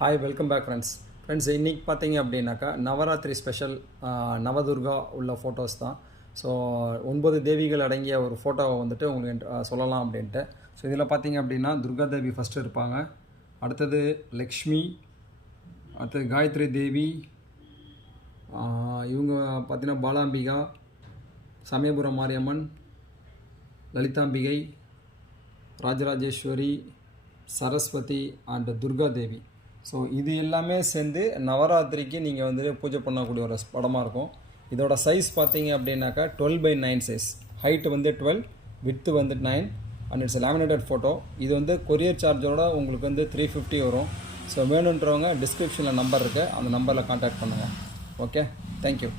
Hi welcome back friends இன்றைக்கி பார்த்தீங்க அப்படின்னாக்கா நவராத்திரி ஸ்பெஷல் நவதுர்கா உள்ள ஃபோட்டோஸ் தான். ஸோ 9 தேவிகள் அடங்கிய ஒரு ஃபோட்டோவை வந்துட்டு உங்களுக்கு சொல்லலாம் அப்படின்ட்டு. ஸோ இதில் பார்த்தீங்க அப்படின்னா துர்கா தேவி ஃபஸ்ட்டு இருப்பாங்க, அடுத்தது லக்ஷ்மி, அடுத்தது காயத்ரி தேவி, இவங்க பார்த்திங்கன்னா பாலாம்பிகா, சமயபுரம் மாரியம்மன், லலிதாம்பிகை, ராஜராஜேஸ்வரி, சரஸ்வதி அண்ட் துர்கா தேவி. ஸோ இது எல்லாமே சேர்ந்து நவராத்திரிக்கு நீங்கள் வந்துட்டு பூஜை பண்ணக்கூடிய ஒரு படமாக இருக்கும். இதோட சைஸ் பார்த்தீங்க அப்படின்னாக்கா 12/9 சைஸ். ஹைட்டு வந்து 12, வித்து வந்து 9 அண்ட் இட்ஸ் லேமினேட்டட் ஃபோட்டோ. இது வந்து கொரியர் சார்ஜோட உங்களுக்கு வந்து 350 வரும். ஸோ வேணுன்றவங்க டிஸ்கிரிப்ஷனில் நம்பர் இருக்குது, அந்த நம்பரில் கான்டாக்ட் பண்ணுங்கள். Okay, thank you.